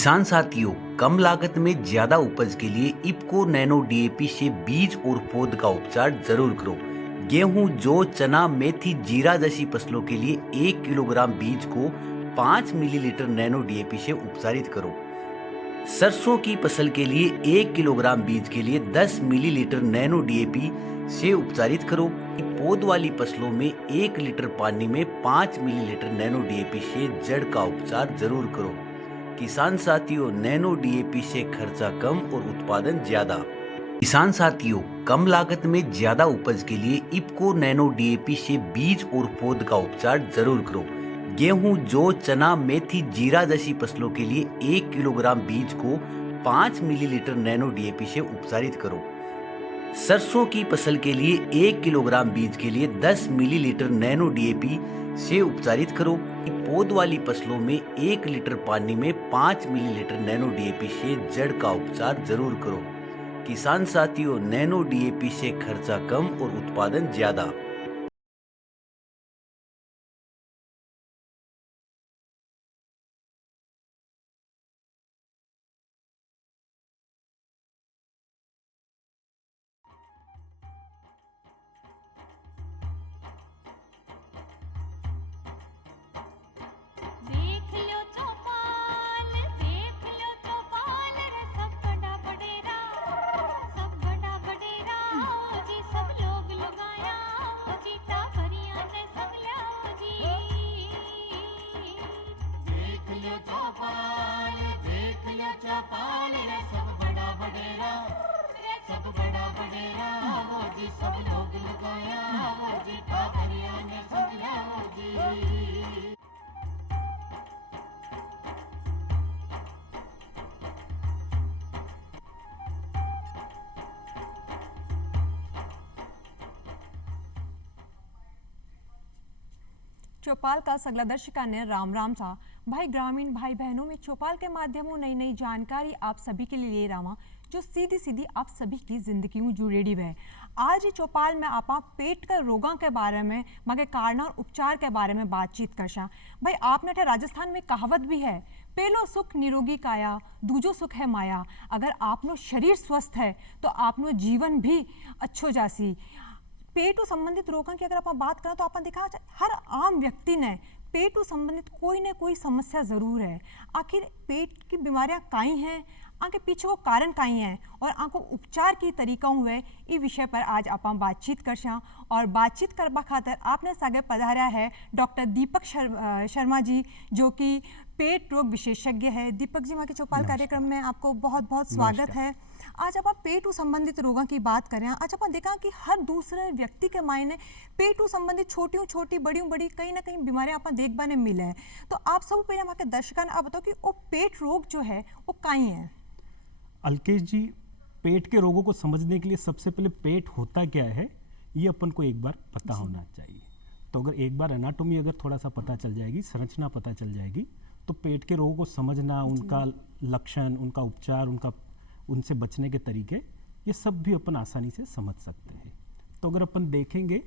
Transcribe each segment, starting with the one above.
किसान साथियों, कम लागत में ज्यादा उपज के लिए इफ्को नैनो डीएपी से बीज और पौध का उपचार जरूर करो। गेहूं, जौ, चना, मेथी, जीरा जैसी फसलों के लिए 1 किलोग्राम बीज को 5 मिलीलीटर नैनो डीएपी से उपचारित करो। सरसों की फसल के लिए 1 किलोग्राम बीज के लिए 10 मिलीलीटर नैनो डीएपी से उपचारित करो। पौध वाली फसलों में 1 लीटर पानी में 5 मिलीलीटर नैनो डीएपी से जड़ का उपचार जरूर करो। किसान साथियों, नैनो डीएपी से खर्चा कम और उत्पादन ज्यादा। किसान साथियों, कम लागत में ज्यादा उपज के लिए इफ्को नैनो डीएपी से बीज और पौध का उपचार जरूर करो। गेहूं, जौ, चना, मेथी, जीरा जैसी फसलों के लिए 1 किलोग्राम बीज को 5 मिलीलीटर नैनो डीएपी से उपचारित करो। सरसों की फसल के लिए 1 किलोग्राम बीज के लिए 10 मिलीलीटर नैनो डीएपी से उपचारित करो। पौध वाली फसलों में 1 लीटर पानी में 5 मिलीलीटर नैनो डीएपी से जड़ का उपचार जरूर करो। किसान साथियों, नैनो डीएपी से खर्चा कम और उत्पादन ज्यादा। देख लो चौपाल रे सब बड़ा बडेरा, सब बड़ा बडेरा ओ जी, सब लोग लगाया ओ जी, टाबरिया ने संग लिया ओ जी। देख लो चौपाल रे सब बड़ा बडेरा, सब बड़ा बडेरा ओ जी, सब लोग लगाया ओ जी, टाबरिया ने संग लिया ओ जी। चौपाल का सगला दर्शका ने राम राम सा भाई ग्रामीण भाई बहनों में चौपाल के माध्यमों नई नई जानकारी आप सभी के लिए ले रहा जो सीधी सीधी आप सभी की जिंदगी में जुड़ेड़ी है। आज ही चौपाल में आप पेट के रोगों के बारे में मगे कारण और उपचार के बारे में बातचीत करशा। भाई आपने राजस्थान में कहावत भी है, पहलो सुख निरोगी काया, दूजो सुख है माया। अगर आपनो शरीर स्वस्थ है तो आपनो जीवन भी अच्छो जासी। पेट संबंधित रोगों की अगर आप बात करें तो आप देखा हर आम व्यक्ति ने पेट संबंधित कोई ना कोई समस्या जरूर है। आखिर पेट की बीमारियां काई हैं, आके पीछे वो कारण काई हैं और आंको उपचार की तरीका हुए इस विषय पर आज आप बातचीत करशा। और बातचीत करवा खातर आपने सागे पधारा है डॉक्टर दीपक शर्मा जी, जो कि पेट रोग विशेषज्ञ है। दीपक जी, हमारे चौपाल कार्यक्रम में आपको बहुत बहुत स्वागत है। आज आप पेट संबंधित रोगों की बात करें, आज आप देखा कि हर दूसरे व्यक्ति के मायने पेट संबंधित छोटी बड़ी कहीं ना कहीं बीमारियां आप देखने मिले हैं। तो आप सब पहले हमारे दर्शकों ने आप बताओ कि वो पेट रोग जो है वो काई है। अलकेश जी, पेट के रोगों को समझने के लिए सबसे पहले पेट होता क्या है ये अपन को एक बार पता होना चाहिए। तो अगर एक बार एनाटॉमी अगर थोड़ा सा पता चल जाएगी, संरचना पता चल जाएगी, तो पेट के रोगों को समझना, उनका लक्षण, उनका उपचार, उनसे बचने के तरीके, ये सब भी अपन आसानी से समझ सकते हैं। तो अगर अपन देखेंगे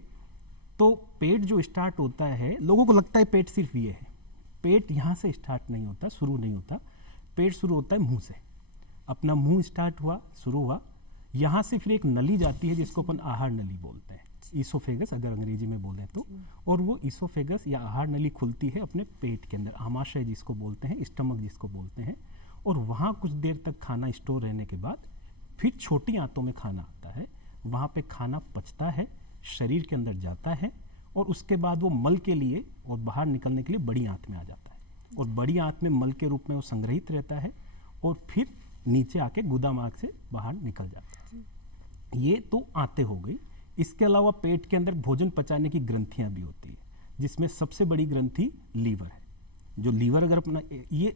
तो पेट जो स्टार्ट होता है, लोगों को लगता है पेट सिर्फ ये है। पेट यहाँ से स्टार्ट नहीं होता, शुरू नहीं होता। पेट शुरू होता है मुंह से। अपना मुंह स्टार्ट हुआ, शुरू हुआ, यहाँ से फिर एक नली जाती है जिसको अपन आहार नली बोलते हैं, ईसोफेगस अगर अंग्रेजी में बोलें तो। और वो ईसोफेगस या आहार नली खुलती है अपने पेट के अंदर, आमाशय जिसको बोलते हैं, स्टमक जिसको बोलते हैं। और वहाँ कुछ देर तक खाना स्टोर रहने के बाद फिर छोटी आंतों में खाना आता है। वहाँ पे खाना पचता है, शरीर के अंदर जाता है और उसके बाद वो मल के लिए और बाहर निकलने के लिए बड़ी आंत में आ जाता है। और बड़ी आंत में मल के रूप में वो संग्रहित रहता है और फिर नीचे आके गुदा मार्ग से बाहर निकल जाता है। ये तो आंतें हो गई। इसके अलावा पेट के अंदर भोजन पचाने की ग्रंथियाँ भी होती है, जिसमें सबसे बड़ी ग्रंथि लीवर है। जो लीवर अगर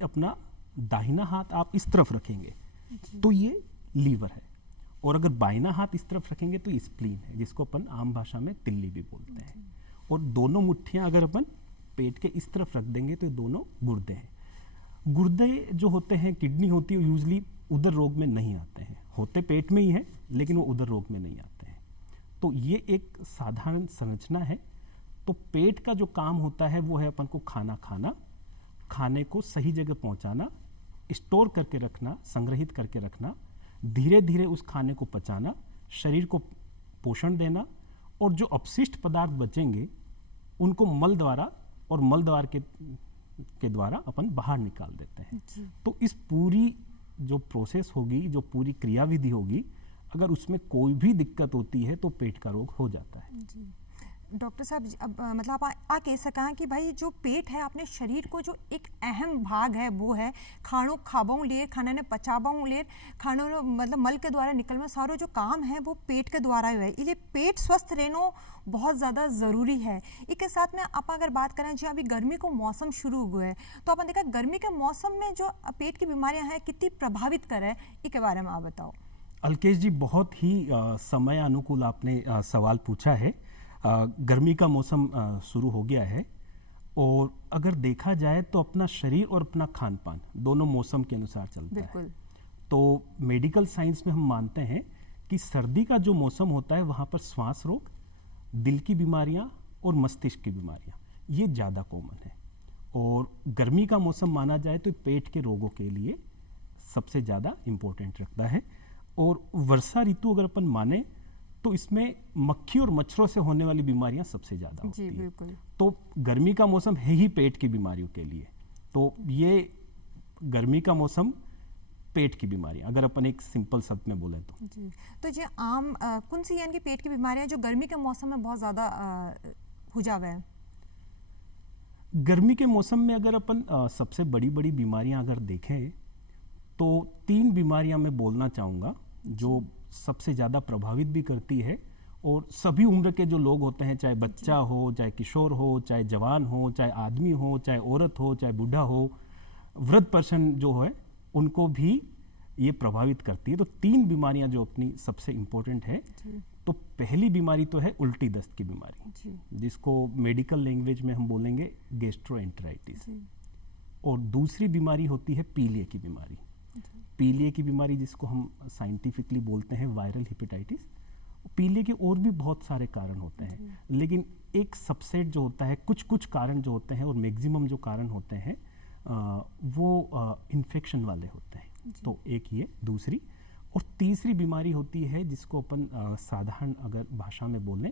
अपना दाहिना हाथ आप इस तरफ रखेंगे तो ये लीवर है, और अगर बाइना हाथ इस तरफ रखेंगे तो स्प्लीन है, जिसको अपन आम भाषा में तिल्ली भी बोलते हैं। और दोनों मुट्ठियां अगर अपन पेट के इस तरफ रख देंगे तो ये दोनों गुर्दे हैं। गुर्दे जो होते हैं, किडनी होती है, यूजली उदर रोग में नहीं आते हैं, होते पेट में ही है लेकिन वो उदर रोग में नहीं आते हैं। तो ये एक साधारण संरचना है। तो पेट का जो काम होता है वो है अपन को खाना खाना, खाने को सही जगह पहुंचाना स्टोर करके रखना, संग्रहित करके रखना, धीरे धीरे उस खाने को पचाना, शरीर को पोषण देना, और जो अपशिष्ट पदार्थ बचेंगे उनको मल द्वारा और मल द्वार के द्वारा अपन बाहर निकाल देते हैं। तो इस पूरी जो प्रोसेस होगी, जो पूरी क्रियाविधि होगी, अगर उसमें कोई भी दिक्कत होती है तो पेट का रोग हो जाता है। जी डॉक्टर साहब, अब मतलब आप कह सका कि भाई जो पेट है अपने शरीर को जो एक अहम भाग है वो है खानों खाबाऊ लिए खाने ने पचाबाऊ लिए खानों मतलब मल के द्वारा निकल में सारो जो काम है वो पेट के द्वारा ही है, इसलिए पेट स्वस्थ रहना बहुत ज़्यादा ज़रूरी है। इसके साथ में आप अगर बात करें जी अभी गर्मी को मौसम शुरू हुआ है तो अपन देखा गर्मी के मौसम में जो पेट की बीमारियां हैं कितनी प्रभावित करे, इसके बारे में आप बताओ। अल्केश जी, बहुत ही समय अनुकूल आपने सवाल पूछा है। गर्मी का मौसम शुरू हो गया है और अगर देखा जाए तो अपना शरीर और अपना खान पान दोनों मौसम के अनुसार चलता है। तो मेडिकल साइंस में हम मानते हैं कि सर्दी का जो मौसम होता है वहाँ पर श्वास रोग, दिल की बीमारियाँ और मस्तिष्क की बीमारियाँ ये ज़्यादा कॉमन है। और गर्मी का मौसम माना जाए तो पेट के रोगों के लिए सबसे ज़्यादा इम्पोर्टेंट रखता है। और वर्षा ऋतु अगर अपन माने तो इसमें मक्खी और मच्छरों से होने वाली बीमारियां सबसे ज़्यादा होती है। बिल्कुल। तो गर्मी का मौसम है ही पेट की बीमारियों के लिए, तो ये गर्मी का मौसम पेट की बीमारियां अगर अपन एक सिंपल शब्द में बोले तो जी आम कौन सी यानी कि पेट की बीमारियां जो गर्मी के मौसम में बहुत ज़्यादा हो जावे है? गर्मी के मौसम में अगर अपन सबसे बड़ी बड़ी बीमारियां अगर देखें तो 3 बीमारियां मैं बोलना चाहूँगा जो सबसे ज़्यादा प्रभावित भी करती है और सभी उम्र के जो लोग होते हैं, चाहे बच्चा हो, चाहे किशोर हो, चाहे जवान हो, चाहे आदमी हो, चाहे औरत हो, चाहे बूढ़ा हो, वृद्ध पर्सन जो है उनको भी ये प्रभावित करती है। तो 3 बीमारियां जो अपनी सबसे इम्पोर्टेंट है। तो पहली बीमारी तो है उल्टी दस्त की बीमारी, जिसको मेडिकल लैंग्वेज में हम बोलेंगे गैस्ट्रोएंटेराइटिस। और दूसरी बीमारी होती है पीलिया की बीमारी। पीलिया की बीमारी जिसको हम साइंटिफिकली बोलते हैं वायरल हेपेटाइटिस। पीलिया के और भी बहुत सारे कारण होते हैं, लेकिन एक सबसेट जो होता है, कुछ कारण जो होते हैं और मैक्सिमम जो कारण होते हैं वो इन्फेक्शन वाले होते हैं। तो एक ये दूसरी और तीसरी बीमारी होती है जिसको अपन साधारण अगर भाषा में बोलें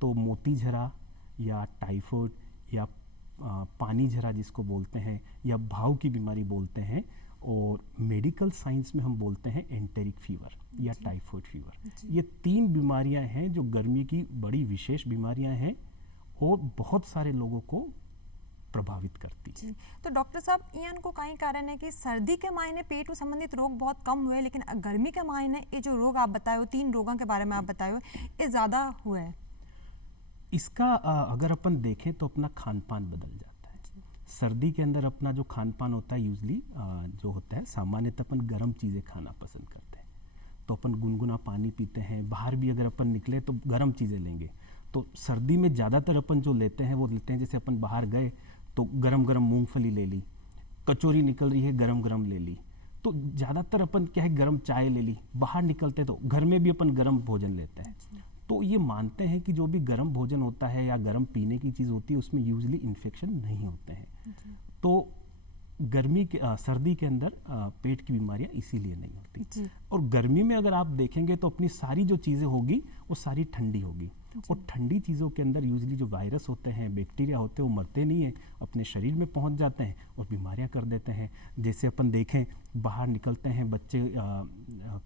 तो मोती झरा या टाइफाइड या पानी झरा जिसको बोलते हैं या भाव की बीमारी बोलते हैं। और मेडिकल साइंस में हम बोलते हैं एंटेरिक फीवर या टाइफाइड फीवर। ये 3 बीमारियां हैं जो गर्मी की बड़ी विशेष बीमारियां हैं और बहुत सारे लोगों को प्रभावित करती है। तो डॉक्टर साहब इन को कई कारण है कि सर्दी के मायने पेट से संबंधित रोग बहुत कम हुए, लेकिन गर्मी के मायने ये जो रोग आप बताए 3 रोगों के बारे में आप बताए ये ज़्यादा हुए है। इसका अगर अपन देखें तो अपना खान पान बदल जाता है। सर्दी के अंदर अपना जो खान पान होता है यूजली जो होता है सामान्यतः अपन गर्म चीज़ें खाना पसंद करते हैं। तो अपन गुनगुना पानी पीते हैं, बाहर भी अगर अपन निकले तो गर्म चीज़ें लेंगे। तो सर्दी में ज़्यादातर अपन जो लेते हैं वो लेते हैं, जैसे अपन बाहर गए तो गरम गरम मूंगफली ले ली, कचौरी निकल रही है गरम गरम ले ली। तो ज़्यादातर अपन क्या है गरम चाय ले ली, बाहर निकलते तो घर में भी अपन गरम भोजन लेते हैं। तो ये मानते हैं कि जो भी गर्म भोजन होता है या गर्म पीने की चीज़ होती है उसमें यूजली इन्फेक्शन नहीं होते हैं। तो सर्दी के अंदर पेट की बीमारियां इसीलिए नहीं होती। और गर्मी में अगर आप देखेंगे तो अपनी सारी जो चीज़ें होगी वो सारी ठंडी होगी। और ठंडी चीज़ों के अंदर यूजली जो वायरस होते हैं, बैक्टीरिया होते हैं, वो मरते नहीं हैं, अपने शरीर में पहुंच जाते हैं और बीमारियां कर देते हैं। जैसे अपन देखें बाहर निकलते हैं, बच्चे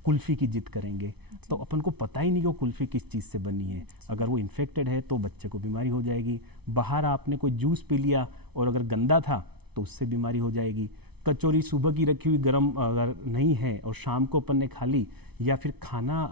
कुल्फ़ी की जिद करेंगे तो अपन को पता ही नहीं कि वो कुल्फ़ी किस चीज़ से बनी है। अगर वो इन्फेक्टेड है तो बच्चे को बीमारी हो जाएगी। बाहर आपने कोई जूस पी लिया और अगर गंदा था तो उससे बीमारी हो जाएगी। कचौरी सुबह की रखी हुई गरम अगर नहीं है और शाम को अपन ने खा ली, या फिर खाना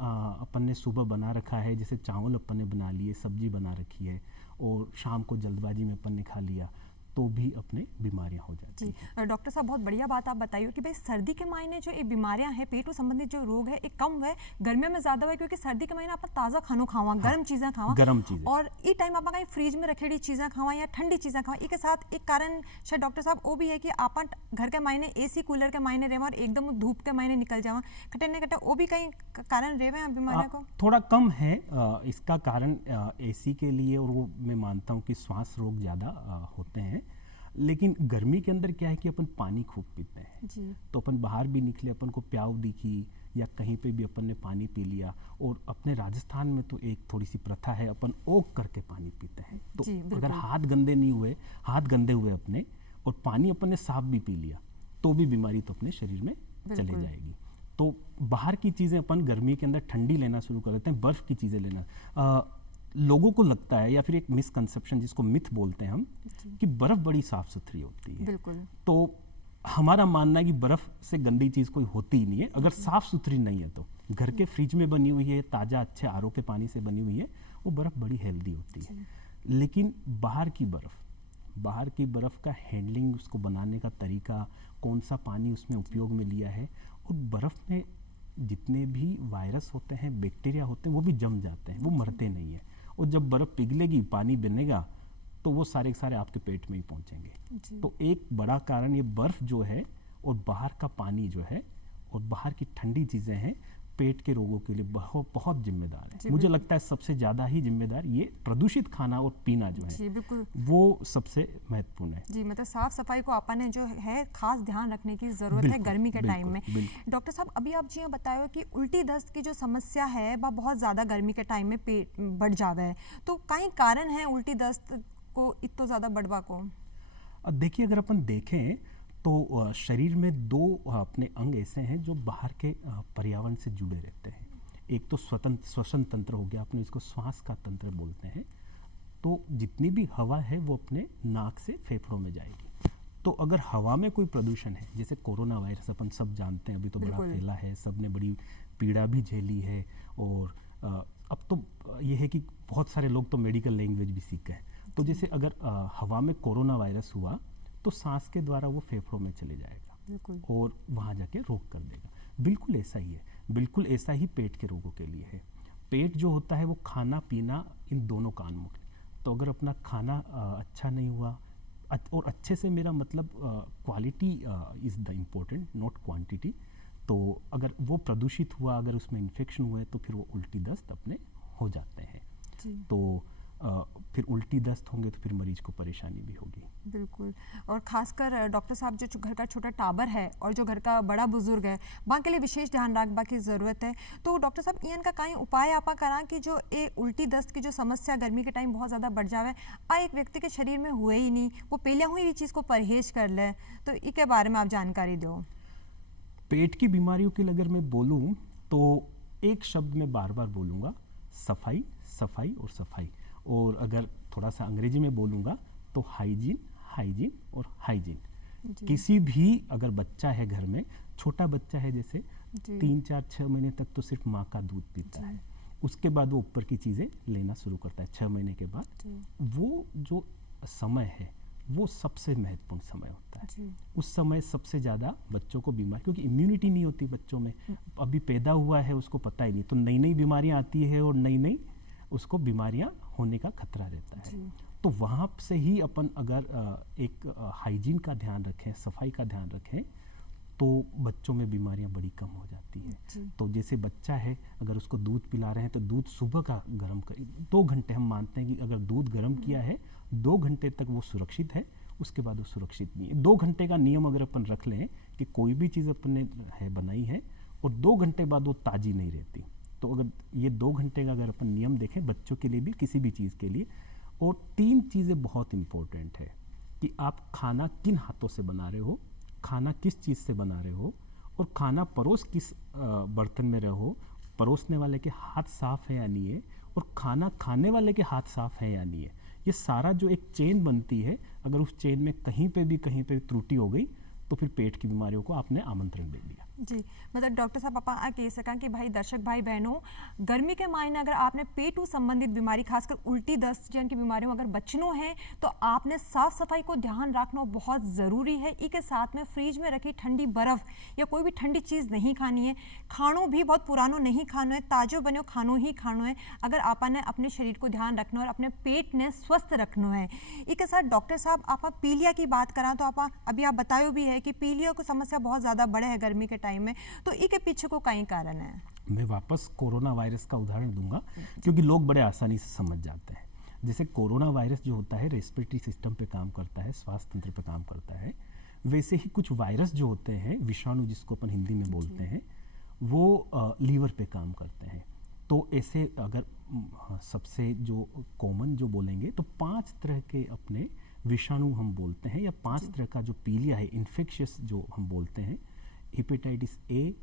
अपन ने सुबह बना रखा है, जैसे चावल अपन ने बना लिए, सब्जी बना रखी है और शाम को जल्दबाजी में अपन ने खा लिया, तो भी अपने बीमारियां हो जाती हैं। डॉक्टर साहब बहुत बढ़िया बात आप बताइए कि भाई सर्दी के महीने जो ये बीमारियां हैं, पेट से संबंधित जो रोग है, एक कम है, गर्मियों में ज्यादा है, क्योंकि सर्दी के महीने आप ताज़ा खाना खावा, गर्म चीज़ें खावा, गर्म चीज़ें, और ये टाइम आप कहीं फ्रिज में रखेड़ी चीज़ें खावा या ठंडी चीज़ें खावा। इसके साथ एक कारण शायद डॉक्टर साहब वो भी है कि आप घर के महीने AC कूलर के महीने रहे और एकदम धूप के महीने निकल जावा, खटे न खटे वो भी कहीं कारण रहे बीमारियों को थोड़ा कम है। इसका कारण AC के लिए, और वो मैं मानता हूँ कि श्वास रोग ज़्यादा होते हैं। लेकिन गर्मी के अंदर क्या है कि अपन पानी खूब पीते हैं। जी तो अपन बाहर भी निकले, अपन को प्याव दिखी या कहीं पे भी अपन ने पानी पी लिया। और अपने राजस्थान में तो एक थोड़ी सी प्रथा है, अपन ओक करके पानी पीते हैं। तो जी, बिल्कुल। अगर हाथ गंदे हुए अपने और पानी अपन ने साफ भी पी लिया तो भी बीमारी तो अपने शरीर में चले बिल्कुल। जाएगी। तो बाहर की चीज़ें अपन गर्मी के अंदर ठंडी लेना शुरू कर देते हैं, बर्फ़ की चीज़ें लेना। लोगों को लगता है, या फिर एक मिसकंसेप्शन जिसको मिथ बोलते हैं हम, कि बर्फ़ बड़ी साफ़ सुथरी होती है। बिल्कुल। तो हमारा मानना है कि बर्फ़ से गंदी चीज़ कोई होती ही नहीं है, अगर साफ़ सुथरी नहीं है तो। घर के फ्रिज में बनी हुई है, ताज़ा अच्छे आरओ के पानी से बनी हुई है, वो बर्फ़ बड़ी हेल्दी होती है। लेकिन बाहर की बर्फ़ का हैंडलिंग, उसको बनाने का तरीका, कौन सा पानी उसमें उपयोग में लिया है, और बर्फ़ में जितने भी वायरस होते हैं, बैक्टीरिया होते हैं, वो भी जम जाते हैं, वो मरते नहीं हैं। और जब बर्फ़ पिघलेगी, पानी बनेगा, तो वो सारे के सारे आपके पेट में ही पहुंचेंगे। तो एक बड़ा कारण ये बर्फ़ जो है और बाहर का पानी जो है और बाहर की ठंडी चीज़ें हैं, पेट के रोगों के लिए बहुत बहुत जिम्मेदार है। मुझे लगता है सबसे ज़्यादा ही जिम्मेदार ये प्रदूषित खाना और पीना जो जी है, बिल्कुल। वो सबसे महत्वपूर्ण है। जी मतलब साफ सफाई को अपन ने जो है खास ध्यान रखने की ज़रूरत है बिल्कुल, गर्मी के टाइम में। बिल्कुल। डॉक्टर साहब अभी आप जी बताए कि उल्टी दस्त की जो समस्या है वह बहुत ज़्यादा गर्मी के टाइम में पेट बढ़ जावे है, तो कई कारण है उल्टी दस्त को इतना ज़्यादा बढ़वा को? देखिए, अगर अपन देखें तो शरीर में दो अपने अंग ऐसे हैं जो बाहर के पर्यावरण से जुड़े रहते हैं। एक तो श्वसन तंत्र हो गया, अपने इसको श्वास का तंत्र बोलते हैं। तो जितनी भी हवा है वो अपने नाक से फेफड़ों में जाएगी। तो अगर हवा में कोई प्रदूषण है, जैसे कोरोना वायरस अपन सब जानते हैं, अभी तो बड़ा बिल्कुल। फैला है, सब ने बड़ी पीड़ा भी झेली है। और अब तो ये है कि बहुत सारे लोग तो मेडिकल लैंग्वेज भी सीख गए। तो जैसे अगर हवा में कोरोना वायरस हुआ तो सांस के द्वारा वो फेफड़ों में चले जाएगा बिल्कुल। और वहाँ जाके रोग कर देगा। बिल्कुल ऐसा ही है, बिल्कुल ऐसा ही पेट के रोगों के लिए है। पेट जो होता है वो खाना पीना इन दोनों का अनमुख। तो अगर अपना खाना अच्छा नहीं हुआ, और अच्छे से मेरा मतलब quality is the important, not quantity. तो अगर वो प्रदूषित हुआ, अगर उसमें इन्फेक्शन हुआ है, तो फिर वो उल्टी दस्त अपने हो जाते हैं। जी तो फिर उल्टी दस्त होंगे तो फिर मरीज को परेशानी भी होगी। बिल्कुल। और खासकर डॉक्टर साहब जो घर का छोटा टाबर है और जो घर का बड़ा बुजुर्ग है, वहाँ के लिए विशेष ध्यान रखने की ज़रूरत है। तो डॉक्टर साहब इन का कई उपाय आप करा कि जो ये उल्टी दस्त की जो समस्या गर्मी के टाइम बहुत ज़्यादा बढ़ जावे, एक व्यक्ति के शरीर में हुए ही नहीं, वो पहले हुई चीज़ को परहेज कर ले, तो इसके बारे में आप जानकारी दो। पेट की बीमारियों के लिए अगर मैं बोलूँ तो एक शब्द में बार बार बोलूँगा, सफाई, सफाई और सफाई। और अगर थोड़ा सा अंग्रेजी में बोलूँगा तो हाइजीन, हाइजीन और हाइजीन। किसी भी अगर बच्चा है घर में, छोटा बच्चा है जैसे 3, 4, 6 महीने तक तो सिर्फ माँ का दूध पीता है, उसके बाद वो ऊपर की चीज़ें लेना शुरू करता है 6 महीने के बाद। वो जो समय है वो सबसे महत्वपूर्ण समय होता है। उस समय सबसे ज़्यादा बच्चों को बीमार, क्योंकि इम्यूनिटी नहीं होती बच्चों में, अभी पैदा हुआ है उसको पता ही नहीं, तो नई नई बीमारियाँ आती है और नई नई उसको बीमारियाँ होने का खतरा रहता है। तो वहाँ से ही अपन अगर एक हाइजीन का ध्यान रखें, सफाई का ध्यान रखें, तो बच्चों में बीमारियां बड़ी कम हो जाती है। तो जैसे बच्चा है, अगर उसको दूध पिला रहे हैं तो दूध सुबह का गर्म कर, 2 घंटे हम मानते हैं कि अगर दूध गर्म किया है 2 घंटे तक वो सुरक्षित है, उसके बाद वो सुरक्षित नहीं है। 2 घंटे का नियम अगर अपन रख लें कि कोई भी चीज़ अपन ने है बनाई है और 2 घंटे बाद वो ताज़ी नहीं रहती, तो अगर ये 2 घंटे का अगर अपन नियम देखें बच्चों के लिए भी, किसी भी चीज़ के लिए। और 3 चीज़ें बहुत इम्पोर्टेंट है कि आप खाना किन हाथों से बना रहे हो, खाना किस चीज़ से बना रहे हो, और खाना परोस किस बर्तन में रहो, परोसने वाले के हाथ साफ है या नहीं है, और खाना खाने वाले के हाथ साफ है या नहीं है। ये सारा जो एक चेन बनती है, अगर उस चेन में कहीं पे त्रुटि हो गई तो फिर पेट की बीमारियों को आपने आमंत्रण दे दिया। जी मतलब डॉक्टर साहब आप कह सका कि भाई दर्शक भाई बहनों, गर्मी के मायने अगर आपने पेट संबंधित बीमारी खासकर उल्टी दस्त जैन की बीमारियों अगर बचना है तो आपने साफ सफाई को ध्यान रखना बहुत ज़रूरी है। इसके साथ में फ्रिज में रखी ठंडी बर्फ़ या कोई भी ठंडी चीज़ नहीं खानी है, खानों भी बहुत पुरानो नहीं खाना है, ताज़ो बनो खानों ही खाना है अगर आपने अपने शरीर को ध्यान रखना और अपने पेट ने स्वस्थ रखना है। इसके साथ डॉक्टर साहब आप पीलिया की बात करा तो आप अभी आप बतायो भी है कि पीलिया की समस्या बहुत ज़्यादा बढ़े है गर्मी के टाइम में, तो इसके पीछे को कई कारण है। मैं वापस कोरोना वायरस का उदाहरण दूंगा क्योंकि लोग बड़े आसानी से समझ जाते हैं। जैसे कोरोना वायरस जो होता है रेस्पिरेटरी सिस्टम पे काम करता है, स्वास्थ्य तंत्र पे काम करता है, वैसे ही कुछ वायरस जो होते हैं, विषाणु जिसको अपन हिंदी में बोलते हैं, वो लीवर पे काम करते हैं। तो ऐसे अगर सबसे जो कॉमन जो बोलेंगे तो 5 तरह के अपने विषाणु हम बोलते हैं, या 5 तरह का जो पीलिया है इन्फेक्शियस जो हम बोलते हैं, hepatitis A,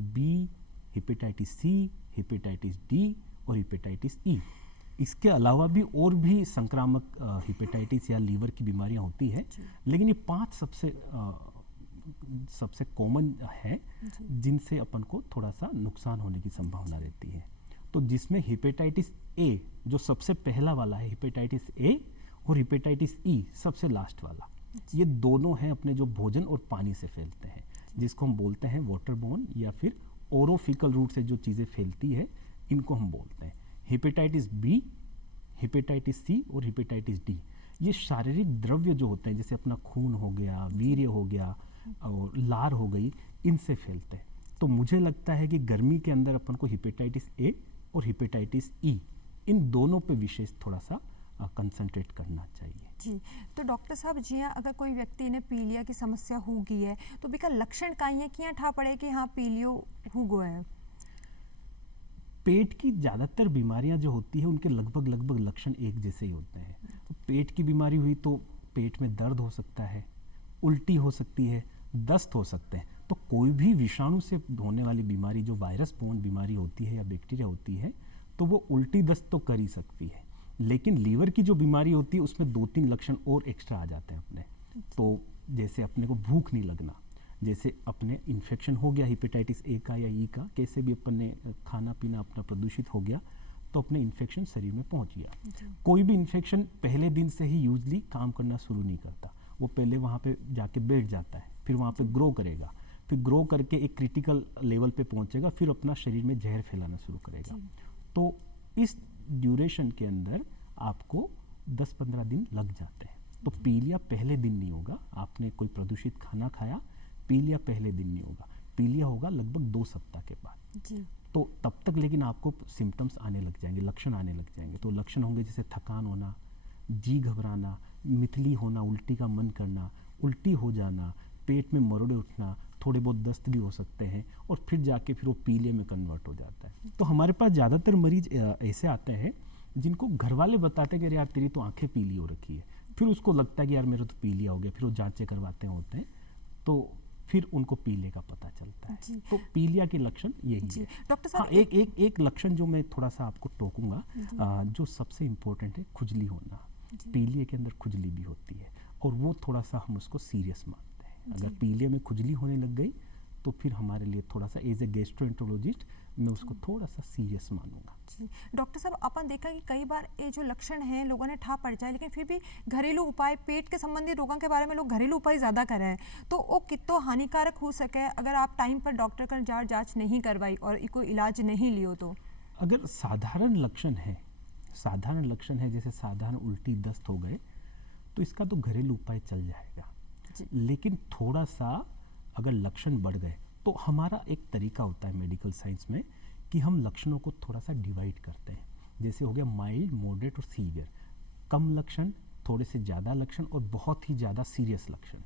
B, hepatitis C, hepatitis D और हेपेटाइटिस ई। इसके अलावा भी और भी संक्रामक हेपेटाइटिस या लीवर की बीमारियां होती है, लेकिन ये 5 सबसे कॉमन है जिनसे अपन को थोड़ा सा नुकसान होने की संभावना रहती है। तो जिसमें हेपेटाइटिस ए जो सबसे पहला वाला है, हेपेटाइटिस ए, और हेपेटाइटिस ई सबसे लास्ट वाला, ये दोनों हैं अपने जो भोजन और पानी से फैलते हैं, जिसको हम बोलते हैं वाटरबोर्न या फिर ओरोफिकल रूट से जो चीज़ें फैलती है, इनको हम बोलते हैं हेपेटाइटिस बी, हेपेटाइटिस सी और हेपेटाइटिस डी। ये शारीरिक द्रव्य जो होते हैं, जैसे अपना खून हो गया, वीर्य हो गया और लार हो गई, इनसे फैलते हैं। तो मुझे लगता है कि गर्मी के अंदर अपन को हेपेटाइटिस ए और हेपेटाइटिस ई, इन दोनों पे विशेष थोड़ा सा कंसंट्रेट करना चाहिए। जी, तो डॉक्टर साहब जी हाँ, अगर कोई व्यक्ति ने पीलिया की समस्या हो गई है तो बिका लक्षण का है कि यहाँ ठा पड़े कि हाँ पीलियो हो गया है? पेट की ज़्यादातर बीमारियां जो होती है उनके लगभग लक्षण एक जैसे ही होते हैं। तो पेट की बीमारी हुई तो पेट में दर्द हो सकता है, उल्टी हो सकती है, दस्त हो सकते हैं। तो कोई भी विषाणु से होने वाली बीमारी जो वायरस बोर्न बीमारी होती है या बैक्टीरिया होती है, तो वो उल्टी दस्त तो कर ही सकती है। लेकिन लीवर की जो बीमारी होती है उसमें 2-3 लक्षण और एक्स्ट्रा आ जाते हैं अपने। तो जैसे अपने को भूख नहीं लगना, जैसे अपने इन्फेक्शन हो गया हेपेटाइटिस ए का या ई का, कैसे भी अपन ने खाना पीना अपना प्रदूषित हो गया तो अपने इन्फेक्शन शरीर में पहुंच गया। कोई भी इन्फेक्शन पहले दिन से ही यूजली काम करना शुरू नहीं करता, वो पहले वहाँ पे जाके बैठ जाता है, फिर वहाँ पे ग्रो करेगा, फिर ग्रो करके एक क्रिटिकल लेवल पे पहुंचेगा, फिर अपना शरीर में जहर फैलाना शुरू करेगा। तो इस ड्यूरेशन के अंदर आपको 10-15 दिन लग जाते हैं। तो पीलिया पहले दिन नहीं होगा, आपने कोई प्रदूषित खाना खाया, पीलिया पहले दिन नहीं होगा, पीलिया होगा लगभग 2 सप्ताह के बाद। जी। तो तब तक लेकिन आपको सिम्टम्स आने लग जाएंगे, लक्षण आने लग जाएंगे। तो लक्षण होंगे जैसे थकान होना, जी घबराना, मितली होना, उल्टी का मन करना, उल्टी हो जाना, पेट में मरोड़े उठना, थोड़े बहुत दस्त भी हो सकते हैं, और फिर जाके फिर वो पीलिया में कन्वर्ट हो जाता है। तो हमारे पास ज़्यादातर मरीज ऐसे आते हैं जिनको घर वाले बताते हैं कि यार तेरी तो आंखें पीली हो रखी है, फिर उसको लगता है कि यार मेरा तो पीलिया हो गया, फिर वो जांचें करवाते होते हैं, तो फिर उनको पीलिया का पता चलता है। तो पीलिया के लक्षण यही है। डॉक्टर साहब, हाँ, एक लक्षण जो मैं थोड़ा सा आपको टोकूंगा, जो सबसे इम्पोर्टेंट है, खुजली होना। पीलिया के अंदर खुजली भी होती है, और वो थोड़ा सा हम उसको सीरियस मानते हैं। अगर पीलिया में खुजली होने लग गई तो फिर हमारे लिए थोड़ा सा, एज ए गैस्ट्रोएंटरोलॉजिस्ट मैं उसको थोड़ा सा सीरियस मानूंगा। जी डॉक्टर साहब, अपन देखा कि कई बार ये जो लक्षण हैं लोगों ने ठा पड़ जाए, लेकिन फिर भी घरेलू उपाय, पेट के संबंधी रोगों के बारे में लोग घरेलू उपाय ज़्यादा कर रहे हैं, तो वो कितो हानिकारक हो सके अगर आप टाइम पर डॉक्टर का जांच नहीं करवाई और कोई इलाज नहीं लियो तो? अगर साधारण लक्षण है जैसे साधारण उल्टी दस्त हो गए, तो इसका तो घरेलू उपाय चल जाएगा। लेकिन थोड़ा सा अगर लक्षण बढ़ गए तो हमारा एक तरीका होता है मेडिकल साइंस में कि हम लक्षणों को थोड़ा सा डिवाइड करते हैं। जैसे हो गया माइल्ड, मॉडरेट और सीवियर, कम लक्षण, थोड़े से ज़्यादा लक्षण और बहुत ही ज़्यादा सीरियस लक्षण।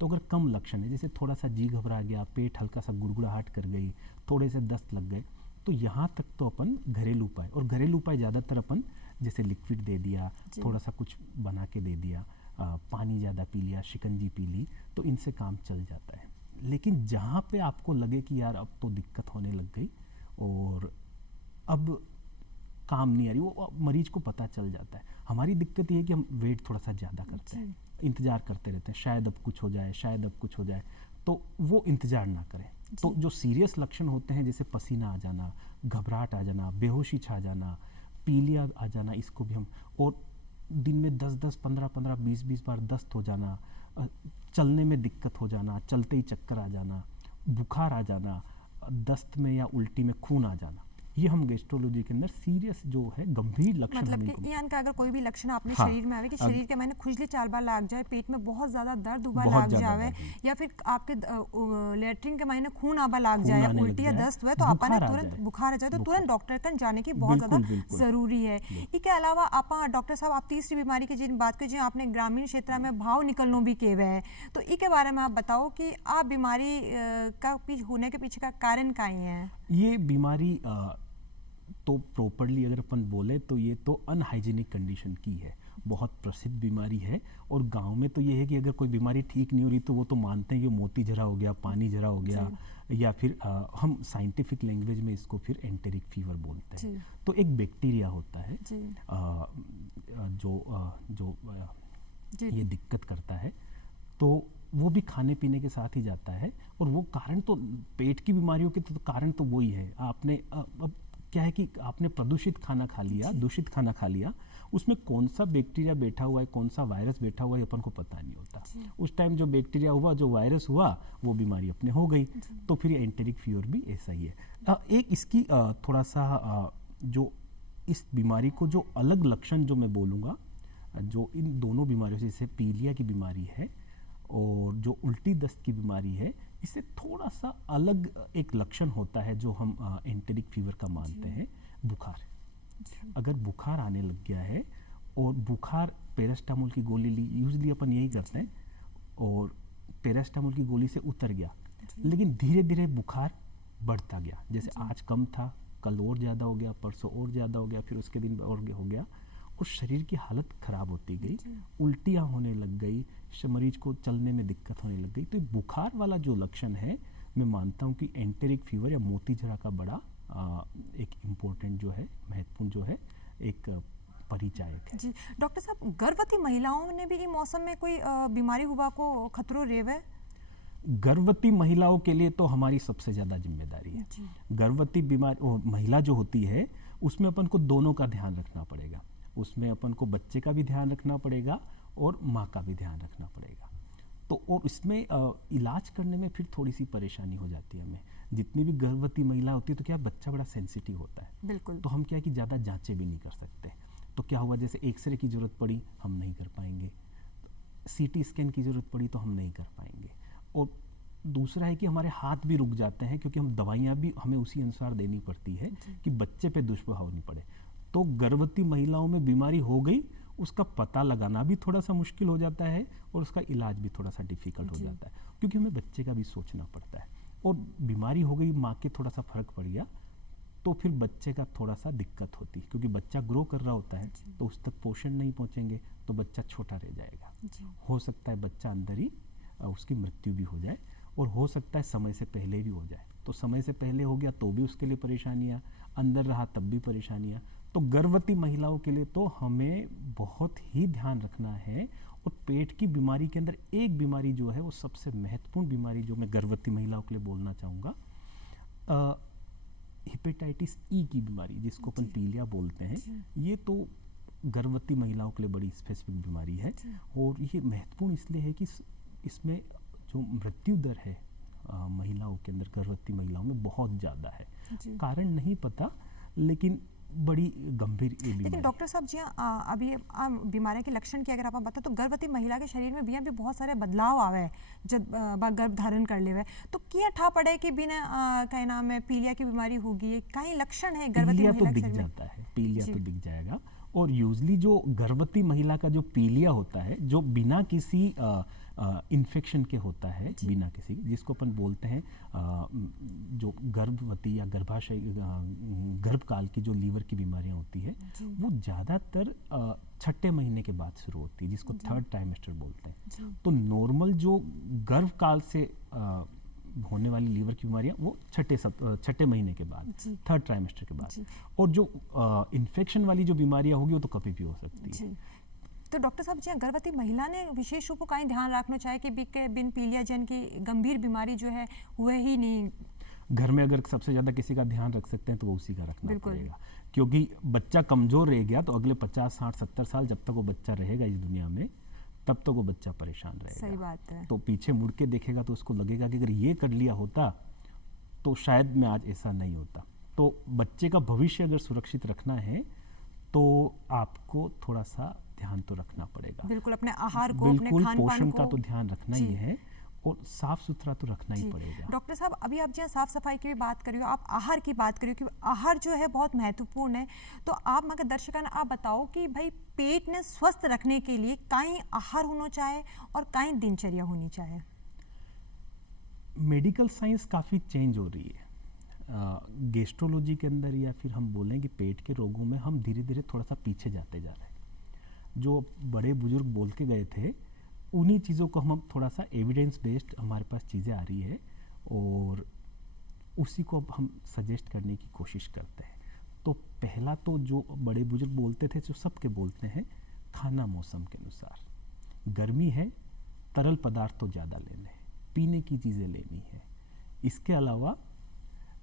तो अगर कम लक्षण है, जैसे थोड़ा सा जी घबरा गया, पेट हल्का सा गुड़गुड़ाहट कर गई, थोड़े से दस्त लग गए, तो यहाँ तक तो अपन घरेलू उपाय, और घरेलू उपाय ज़्यादातर अपन जैसे लिक्विड दे दिया, थोड़ा सा कुछ बना के दे दिया, पानी ज़्यादा पी लिया, शिकंजी पी ली, तो इनसे काम चल जाता है। लेकिन जहाँ पे आपको लगे कि यार अब तो दिक्कत होने लग गई और अब काम नहीं आ रही, वो मरीज को पता चल जाता है। हमारी दिक्कत ये है कि हम वेट थोड़ा सा ज़्यादा करते हैं, इंतज़ार करते रहते हैं, शायद अब कुछ हो जाए, शायद अब कुछ हो जाए, तो वो इंतज़ार ना करें। तो जो सीरियस लक्षण होते हैं जैसे पसीना आ जाना, घबराहट आ जाना, बेहोशी छा जाना, पीलिया आ जाना, इसको भी हम, और दिन में 10-10, 15-15, 20-20 बार दस्त हो जाना, चलने में दिक्कत हो जाना, चलते ही चक्कर आ जाना, बुखार आ जाना, दस्त में या उल्टी में खून आ जाना, ये हम गैस्ट्रोलॉजी के अंदर सीरियस जो है गंभीर लक्षण मतलब हम कि इनको यानी कि अगर कोई भी लक्षण अपने हाँ, शरीर में आवे कि शरीर के मैंने खुजली 4 बार लाग जाए, पेट में बहुत ज्यादा दर्द उबा बहुत लाग ज्यादा जावे, दर्द। या फिर आपके लेटरिन के मायने खून आबा लाग खून जाए, आने लग उल्टी या जाए, दस्त हुए, तो अपन बुखार आ तुरंत जाए। बुखार आ जाए तो बुखार। तुरंत डॉक्टर कन जाने की बहुत बिल्कुल, ज्यादा बिल्कुल। जरूरी है। इसके अलावा आप डॉक्टर साहब आप तीसरी बीमारी की जिन बात की जो आपने ग्रामीण क्षेत्र में भाव निकलनो भी केवे है, तो इसके बारे में आप बताओ कि आ बीमारी का होने के पीछे का कारण का ही है। ये बीमारी तो प्रॉपरली अगर अपन बोले तो ये तो अनहाइजीनिक कंडीशन की है, बहुत प्रसिद्ध बीमारी है। और गांव में तो ये है कि अगर कोई बीमारी ठीक नहीं हो रही तो वो तो मानते हैं कि मोती जरा हो गया, पानी जरा हो गया, या फिर हम साइंटिफिक लैंग्वेज में इसको फिर एंटेरिक फीवर बोलते हैं। तो एक बैक्टीरिया होता है जो ये दिक्कत करता है, तो वो भी खाने पीने के साथ ही जाता है। और वो कारण तो पेट की बीमारियों के तो कारण तो वही है। आपने अब क्या है कि आपने प्रदूषित खाना खा लिया, दूषित खाना खा लिया, उसमें कौन सा बैक्टीरिया बैठा हुआ है, कौन सा वायरस बैठा हुआ है, अपन को पता नहीं होता। उस टाइम जो बैक्टीरिया हुआ, जो वायरस हुआ, वो बीमारी अपने हो गई। तो फिर एंटेरिक फीवर भी ऐसा ही है। एक इसकी थोड़ा सा जो इस बीमारी को जो अलग लक्षण जो मैं बोलूँगा, जो इन दोनों बीमारियों से, जैसे पीलिया की बीमारी है और जो उल्टी दस्त की बीमारी है, इससे थोड़ा सा अलग एक लक्षण होता है जो हम एंटेरिक फीवर का मानते हैं, बुखार। अगर बुखार आने लग गया है और बुखार पैरास्टामोल की गोली ली, यूजली अपन यही करते हैं, और पैरास्टामोल की गोली से उतर गया, लेकिन धीरे धीरे बुखार बढ़ता गया। जैसे आज कम था, कल और ज़्यादा हो गया, परसों और ज़्यादा हो गया, फिर उसके दिन और हो गया, और शरीर की हालत खराब होती गई, उल्टियाँ होने लग गई, मरीज को चलने में दिक्कत होने लग गई। तो बुखार वाला जो लक्षण है, मैं मानता हूँ कि एंटेरिक फीवर या मोती जरा का बड़ा एक इम्पोर्टेंट जो है, महत्वपूर्ण जो है, एक परिचायक है। जी डॉक्टर साहब, गर्भवती महिलाओं ने भी इस मौसम में कोई बीमारी हुआ को खतरो रेवे? गर्भवती महिलाओं के लिए तो हमारी सबसे ज़्यादा जिम्मेदारी है। गर्भवती महिला जो होती है, उसमें अपन को दोनों का ध्यान रखना पड़ेगा। उसमें अपन को बच्चे का भी ध्यान रखना पड़ेगा और माँ का भी ध्यान रखना पड़ेगा। तो और इसमें इलाज करने में फिर थोड़ी सी परेशानी हो जाती है हमें। जितनी भी गर्भवती महिला होती है, तो क्या बच्चा बड़ा सेंसिटिव होता है, बिल्कुल। तो हम क्या कि ज़्यादा जांचें भी नहीं कर सकते। तो क्या हुआ, जैसे एक्सरे की ज़रूरत पड़ी, हम नहीं कर पाएंगे, सीटी स्कैन की ज़रूरत पड़ी तो हम नहीं कर पाएंगे। और दूसरा है कि हमारे हाथ भी रुक जाते हैं, क्योंकि हम दवाइयाँ भी हमें उसी अनुसार देनी पड़ती है कि बच्चे पे दुष्प्रभाव नहीं पड़े। तो गर्भवती महिलाओं में बीमारी हो गई, उसका पता लगाना भी थोड़ा सा मुश्किल हो जाता है और उसका इलाज भी थोड़ा सा डिफिकल्ट हो जाता है, क्योंकि हमें बच्चे का भी सोचना पड़ता है। और बीमारी हो गई, माँ के थोड़ा सा फर्क पड़ गया, तो फिर बच्चे का थोड़ा सा दिक्कत होती है, क्योंकि बच्चा ग्रो कर रहा होता है, तो उस तक पोषण नहीं पहुँचेंगे तो बच्चा छोटा रह जाएगा। हो सकता है बच्चा अंदर ही उसकी मृत्यु भी हो जाए, और हो सकता है समय से पहले भी हो जाए। तो समय से पहले हो गया तो भी उसके लिए परेशानियाँ, अंदर रहा तब भी परेशानियाँ। तो गर्भवती महिलाओं के लिए तो हमें बहुत ही ध्यान रखना है। और पेट की बीमारी के अंदर एक बीमारी जो है, वो सबसे महत्वपूर्ण बीमारी जो मैं गर्भवती महिलाओं के लिए बोलना चाहूँगा, हेपेटाइटिस ई की बीमारी, जिसको अपन पीलिया बोलते हैं। ये तो गर्भवती महिलाओं के लिए बड़ी स्पेसिफिक बीमारी है, और ये महत्वपूर्ण इसलिए है कि इसमें जो मृत्यु दर है महिलाओं के अंदर, गर्भवती महिलाओं में बहुत ज़्यादा है। कारण नहीं पता, लेकिन बड़ी गंभीर ये बीमारी। लेकिन डॉक्टर साहब जी, अभी बीमारी के लक्षण की अगर आप बताओ, तो गर्भवती महिला के शरीर में भी बहुत सारे बदलाव आवे जब गर्भ धारण कर लेवे, तो क्या ठा पड़े कि बिना क्या नाम है पीलिया की बीमारी होगी? कई लक्षण है गर्भवती पीलिया महिला तो के दिख शरीर में? जाता है, पीलिया तो दिख जाएगा। और यूजली जो गर्भवती महिला का जो पीलिया होता है, जो बिना किसी इन्फेक्शन के होता है, बिना किसी, जिसको अपन बोलते हैं जो गर्भवती या गर्भाशय गर्भकाल की जो लीवर की बीमारियां होती है, वो ज़्यादातर छठे महीने के बाद शुरू होती है, जिसको थर्ड ट्राइमेस्टर बोलते हैं। तो नॉर्मल जो गर्भकाल से होने वाली लीवर की बीमारियां, वो छठे महीने के बाद, थर्ड ट्राइमेस्टर के बाद। और जो इन्फेक्शन वाली जो बीमारियां होगी, वो तो कभी भी हो सकती है। तो डॉक्टर साहब जी, गर्भवती महिला ने विशेष रूप से ध्यान रखना चाहिए कि बिन पीलिया जन की गंभीर बीमारी जो है हुए ही नहीं? घर में अगर सबसे ज़्यादा किसी का ध्यान रख सकते हैं तो वो उसी का रखना पड़ेगा, क्योंकि बच्चा कमज़ोर रह गया तो अगले 50, 60, 70 साल जब तक वो बच्चा रहेगा इस दुनिया में, तब तक वो बच्चा परेशान रहेगा। सही बात है। तो पीछे मुड़ के देखेगा तो उसको लगेगा कि अगर ये कर लिया होता तो शायद मैं आज ऐसा नहीं होता। तो बच्चे का भविष्य अगर सुरक्षित रखना है तो आपको थोड़ा सा ध्यान तो रखना पड़ेगा। बिल्कुल, अपने आहार को, अपने बिल्कुल खान पोषण पान का को। तो ध्यान रखना ही है और साफ सुथरा तो रखना ही जी। पड़ेगा। डॉक्टर साहब, अभी आप जहाँ साफ सफाई की भी बात करियो, आप आहार की बात करियो कि आहार जो है बहुत महत्वपूर्ण है, तो आप मगर दर्शकान आप बताओ कि भाई पेट ने स्वस्थ रखने के लिए काई आहार होना चाहे और काई दिनचर्या होनी चाहे? मेडिकल साइंस काफ़ी चेंज हो रही है। गैस्ट्रोलॉजी के अंदर या फिर हम बोलें कि पेट के रोगों में हम धीरे धीरे थोड़ा सा पीछे जाते जा रहे हैं। जो बड़े बुजुर्ग बोल के गए थे उन्हीं चीज़ों को हम थोड़ा सा एविडेंस बेस्ड हमारे पास चीज़ें आ रही है और उसी को अब हम सजेस्ट करने की कोशिश करते हैं। तो पहला तो जो बड़े बुजुर्ग बोलते थे, जो सबके बोलते हैं, खाना मौसम के अनुसार। गर्मी है, तरल पदार्थ तो ज़्यादा लेने हैं, पीने की चीज़ें लेनी है। इसके अलावा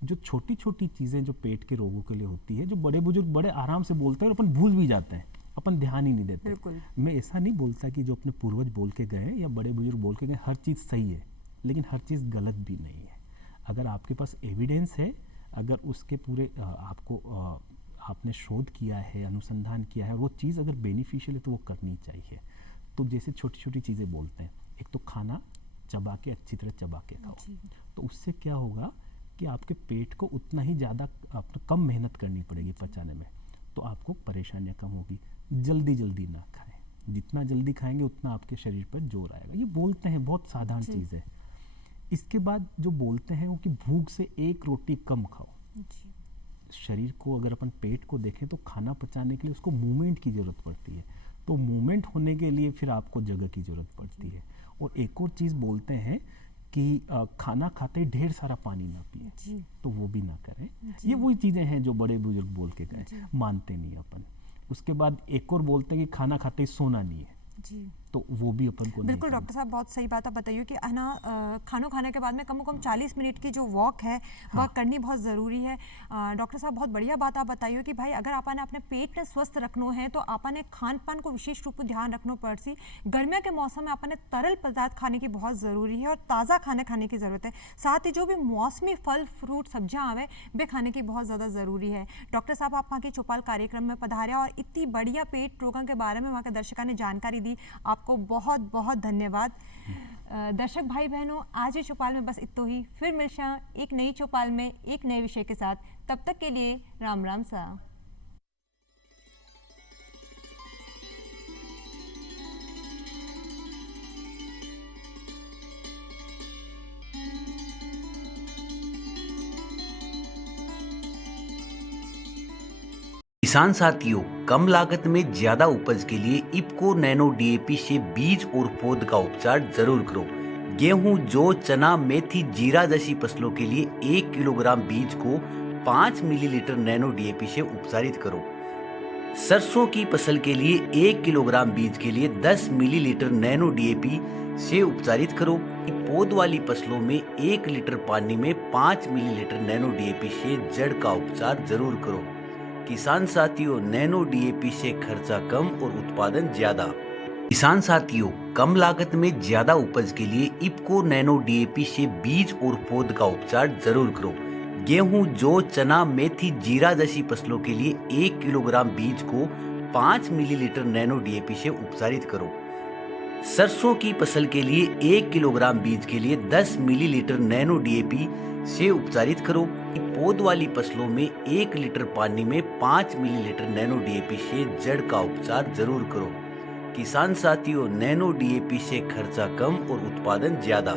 जो छोटी छोटी चीज़ें जो पेट के रोगों के लिए होती है, जो बड़े बुजुर्ग बड़े आराम से बोलते हैं और अपन भूल भी जाते हैं, अपन ध्यान ही नहीं देते। बिल्कुल। मैं ऐसा नहीं बोलता कि जो अपने पूर्वज बोल के गए या बड़े बुजुर्ग बोल के गए हर चीज़ सही है, लेकिन हर चीज़ गलत भी नहीं है। अगर आपके पास एविडेंस है, अगर उसके पूरे आपने शोध किया है, अनुसंधान किया है, वो चीज़ अगर बेनिफिशियल है तो वो करनी चाहिए। तो जैसे छोटी छोटी चीज़ें बोलते हैं, एक तो खाना चबा के, अच्छी तरह चबा के खाओ। तो उससे क्या होगा कि आपके पेट को उतना ही ज़्यादा कम मेहनत करनी पड़ेगी पचाने में, तो आपको परेशानियाँ कम होगी। जल्दी जल्दी ना खाएं, जितना जल्दी खाएंगे उतना आपके शरीर पर जोर आएगा। ये बोलते हैं, बहुत साधारण चीज़ है। इसके बाद जो बोलते हैं वो कि भूख से एक रोटी कम खाओ। शरीर को अगर अपन पेट को देखें तो खाना पचाने के लिए उसको मूवमेंट की ज़रूरत पड़ती है, तो मूवमेंट होने के लिए फिर आपको जगह की ज़रूरत पड़ती है। और एक और चीज़ बोलते हैं कि खाना खाते ही ढेर सारा पानी ना पिए, तो वो भी ना करें। ये वही चीज़ें हैं जो बड़े बुजुर्ग बोल के गए, मानते नहीं अपन। उसके बाद एक और बोलते हैं कि खाना खाते ही सोना नहीं है, तो वो भी अपन को नहीं बिल्कुल करना। डॉक्टर साहब, बहुत सही बात आप बताइए कि है ना, खानों खाने के बाद में कम से कम 40 मिनट की जो वॉक है वह करनी बहुत ज़रूरी है। डॉक्टर साहब, बहुत बढ़िया बात आप बताइए कि भाई अगर आपने अपने पेट ने स्वस्थ रखना है तो आपने खान पान को विशेष रूप से ध्यान रखना पड़सी। गर्मियों के मौसम में आपने तरल पदार्थ खाने की बहुत ज़रूरी है और ताज़ा खाने खाने की ज़रूरत है। साथ ही जो भी मौसमी फल फ्रूट सब्जियाँ आवे वे खाने की बहुत ज़्यादा ज़रूरी है। डॉक्टर साहब, आप वहाँ के चौपाल कार्यक्रम में पधारे और इतनी बढ़िया पेट रोगों के बारे में वहाँ के दर्शकों ने जानकारी दी, आपको बहुत बहुत धन्यवाद। दर्शक भाई बहनों, आज ही चौपाल में बस इतो ही। फिर मिलशा एक नई चौपाल में एक नए विषय के साथ। तब तक के लिए राम राम सा। किसान साथियों, कम लागत में ज्यादा उपज के लिए इप्को नैनो डीएपी से बीज और पौध का उपचार जरूर करो। गेहूं, जौ, चना, मेथी, जीरा जैसी फसलों के लिए 1 किलोग्राम बीज को 5 मिलीलीटर नैनो डीएपी से उपचारित करो। सरसों की फसल के लिए 1 किलोग्राम बीज के लिए 10 मिलीलीटर नैनो डीएपी से उपचारित करो। पौध वाली फसलों में 1 लीटर पानी में 5 मिलीलीटर नैनो डीएपी से जड़ का उपचार जरूर करो। किसान साथियों, नैनो डीएपी से खर्चा कम और उत्पादन ज्यादा। किसान साथियों, कम लागत में ज्यादा उपज के लिए इप्को नैनो डीएपी से बीज और पौध का उपचार जरूर करो। गेहूं, जौ, चना, मेथी, जीरा जैसी फसलों के लिए 1 किलोग्राम बीज को 5 मिलीलीटर नैनो डीएपी से उपचारित करो। सरसों की फसल के लिए 1 किलोग्राम बीज के लिए 10 मिलीलीटर नैनो डीएपी से उपचारित करो। पौध वाली फसलों में 1 लीटर पानी में 5 मिलीलीटर नैनो डीएपी से जड़ का उपचार जरूर करो। किसान साथियों, नैनो डीएपी से खर्चा कम और उत्पादन ज्यादा।